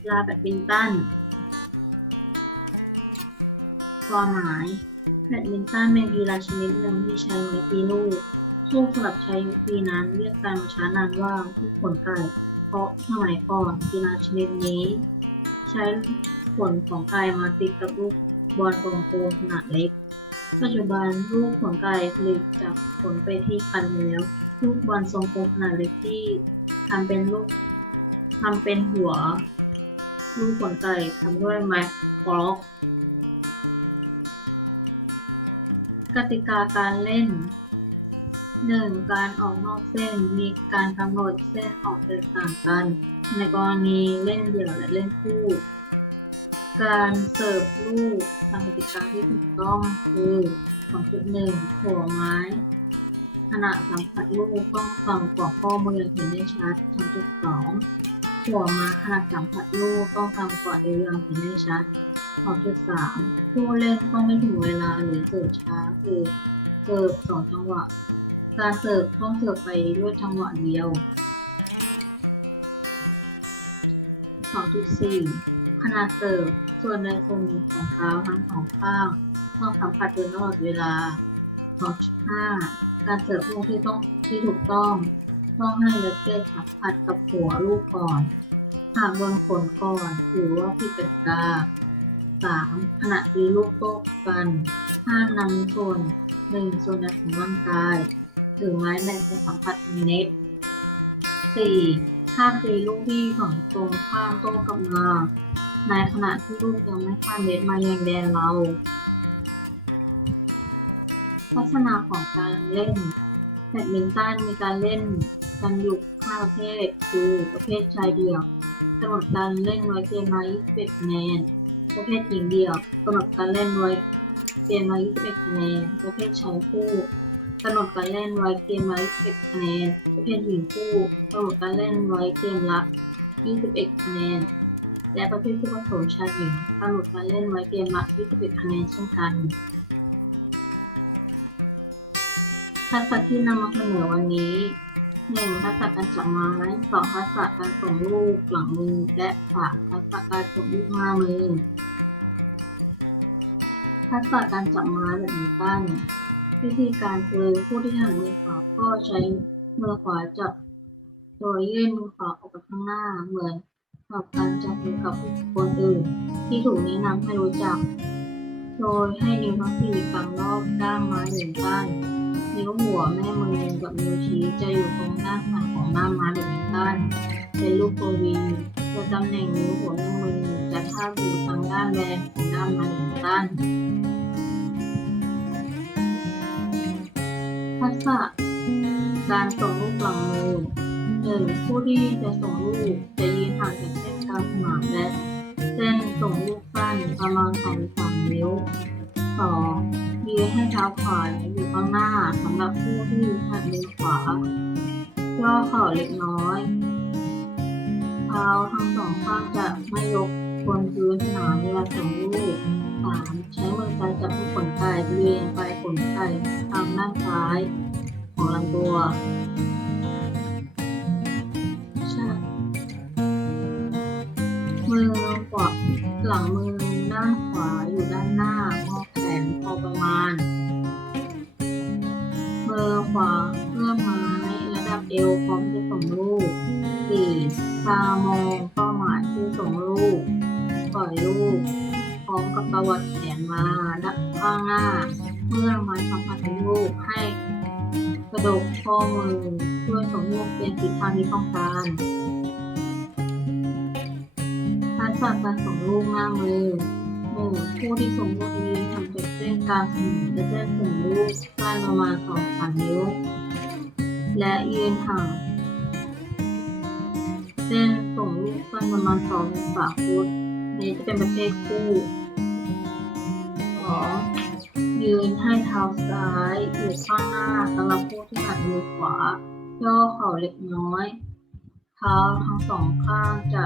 กีฬาแบดมินตันความหมาย แบดมินตันเป็นกีฬาชนิดหนึ่งที่ใช้ไม้ตีลูกลูกสำหรับใช้ตีนั้นเรียกการช้านานว่าลูกขนไก่ เพราะสมัยก่อนกีฬาชนิดนี้ ใช้ขนของไก่มาติดกับลูกบอลกลมๆขนาดเล็ก ปัจจุบันลูกขนไก่ผลิตจากขนไปที่คันแล้ว ลูกบอลทรงกลมขนาดเล็กที่ทำเป็นลูกทำเป็นหัว ลูกขนไก่ทำด้วยไหม้กรอกกติกาการเล่น 1. การออกนอกเส้นมีการกำหนดเส้นออกแตกต่างกัน ในกรณีเล่นเดี่ยวและเล่นคู่ การเสิร์ฟลูกตามกติกาที่ถูกต้องคือ 2.1 หัวไม้ขณะสัมผัสลูกต้องต่ำกว่าข้อมืออย่างเห็นได้ชัด 2.2 หัวม้ขณะสัมผัสลูกต้องต่ำกว่าเอวอย่างเห็นได้ชัด2.3ผู้เล่นต้องไม่ถึงเวลาหรือเสิร์ฟช้าคือเสิร์ฟสองจังหวะ การเสิร์ฟต้องเสิร์ฟไปด้วยจังหวะเดียว2.4ขณะเสิร์ฟส่วนใดส่วนหนึ่งของเท้าทั้งสองข้างต้องสัมผัสโดยตลอดเวลา2.5การเสิร์ฟลูกที่ต้องที่ถูกต้อง ต้องให้เลเกตสัมผัสกับหัวลูกก่อน หากโดนขนก่อนถือว่าผิดกติกา 3. ขณะตีลูกโต้กันห้ามนำส่วนหนึ่งส่วนใดของร่างกายถือไม้แบนไปสัมผัสเน็ต 4. ห้ามตีลูกที่ฝั่งตรงข้ามโต้กลับมาในขณะที่ลูกยังไม่ข้ามเน็ตมายังแดนเรา ลักษณะของการเล่นแบดมินตันมีการเล่น กันอยู่ 5 ประเภท คือประเภทชายเดี่ยวกำหนดการเล่นไว้เกมละ21คะแนน ประเภทหญิงเดี่ยวกำหนดการเล่นไว้เกมละ21คะแนน ประเภทชายคู่กำหนดการเล่นไว้เกมละ21คะแนน ประเภทหญิงคู่กำหนดการเล่นไว้เกมละ21คะแนน และประเภทคู่ผสมชายหญิงกำหนดการเล่นไว้เกมละ21คะแนนเช่นกันทักษะที่นำมาเสนอวันนี้ 1. ทักษะการจับไม้ 2. ทักษะการส่งลูกหลังมือและ 3. ทักษะการส่งลูกหน้ามือทักษะการจับไม้แบบนี้ตั้นวิธีการคือผู้ที่ถนัดมือขวาก็ใช้มือขวาจับโดยยื่นมือขวาออกไปข้างหน้าเหมือนกับการจับมือกับคคลอื่น ที่ถูกแนะนำให้รู้จัก โดยให้นิ้วทั้งสี่กำรอบด้ามไม้หนึ่งด้าน นิ้วหัวแม่มือกับนิ้วชี้จะอยู่ตรงด้านขวาของด้ามไม้แบบนี้ด้านเป็นรูปตัววีโดยตำแหน่งนิ้วหัวแม่มือจะทาบอยู่ทางด้านแบนของด้ามไม้หนึ่งด้นทักษะการส่งลูกหลังมือหนึ่งผู้ที่จะส่งลูกจะยืนห่างจากเส้นกลางสนามและเส้นส่งลูกสั้นประมาณสองสามนิ้ว สองยืนให้เท้าขวาอยู่ข้างหน้าสำหรับผู้ที่ถนัดมือขวาย่อเข่าเล็กน้อย เท้าทั้งสองข้างจะไม่ยกบนพื้นสนาเวลาส่งลูกสามใช้มือซ้ายจับลูกขนไก่บริเวณปลายขนไก่ทางด้านซ้ายของลำตัวมือขวาหลังมือด้านขวาอยู่ด้านหน้างอแเอวพร้อมจะส่งลูกสี่ตามองเป้าหมายคือส่งลูก ปล่อยลูก พร้อมกับตวัดแขนมาด้านข้างหน้า เมื่อไม้สัมผัสลูกให้กระดกข้อมือเพื่อส่งลูกเป็นทิศทางที่ต้องการทักษะการส่งลูกหน้ามือหนึ่งผู้ที่ส่งลูกนี้ทำจากเส้นกลางสมองและเส้นส่งลูกสั้นประมาณสองสามนิ้ว และยืนห่างเส้นส่งลูกสั้นประมาณสองถึงสามฟุตนี้จะเป็นประเภทคู่สองยืนให้เท้าซ้ายอยู่ข้างหน้าสำหรับผู้ที่หัดมือขวา ย่อเข่าเล็กน้อย เท้าทั้งสองข้างจะ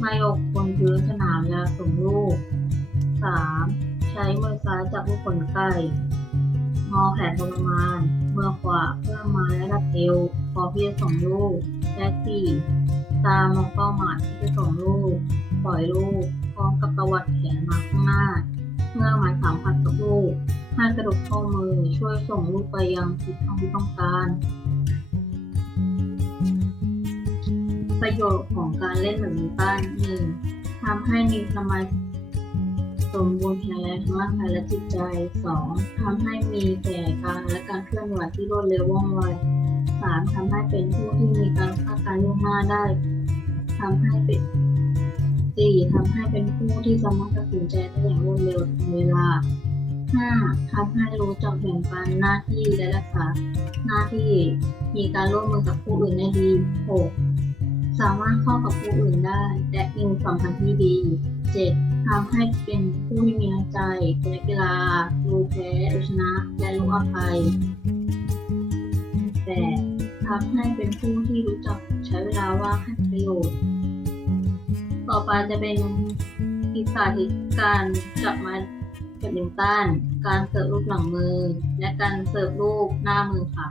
ไม่ยกบนพื้นสนามเวลาส่งลูกสามใช้มือซ้ายจับลูกขนไก่งอแขนพอประมา มือขวาเพื่อไม้ระดับเอวพอที่จะส่งลูก และสี่ตามองเป้าหมายที่จะส่งลูก ปล่อยลูกพร้อมกับตวัดแขนมาข้างหน้าเมื่อหมายสัมผัสกับลูกให้กระดกข้อมือช่วยส่งลูกไปยังทิศทางที่ต้องการ ประโยชน์ของการเล่นแบบนี้บ้านหนึ่งทำให้มีสมาธิ สมบูรณ์แข็งแรงทั้งร่างกายและจิตใจสองทำให้มีแก่การและการเคลื่อนไหวที่รวดเร็วว่องไวสามทำให้เป็นผู้ที่มีการคาดการณ์ล่วงหน้าได้ทำให้เป็นสี่ทำให้เป็นผู้ที่สามารถตัดสินใจได้อย่างรวดเร็วทันเวลาห้าทำให้รู้จักแบ่งปันหน้าที่และรักษาหน้าที่มีการร่วมมือกับผู้อื่นได้ดีหกสามารถเข้ากับผู้อื่นได้ และมีความสัมพันธ์ที่ดี 7. ทำให้เป็นผู้ที่มีน้ำใจเป็นกีฬารู้แพ้รู้ชนะ และรู้อภัย 8. ทำให้เป็นผู้ที่รู้จักใช้เวลาว่างให้ประโยชน์ ต่อไปจะเป็นกิจสาธิตการจับม้แบดมินตันการเสิร์ฟลูกหลังมือ และการเสิร์ฟลูกหน้ามือค่ะ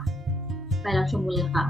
ไปรับชมกันเลยค่ะ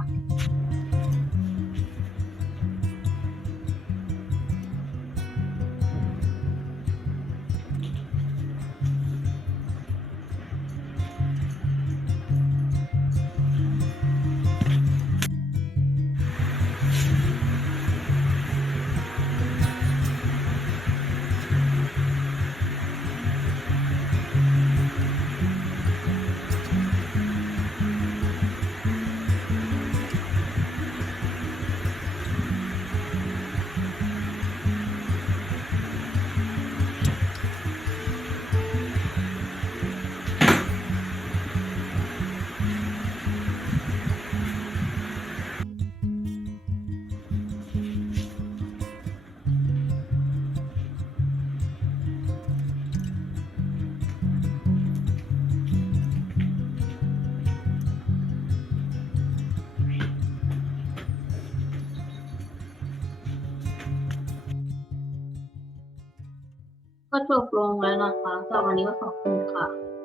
ก็จบลงแล้วนะคะสำหรับวันนี้ก็ขอบคุณค่ะ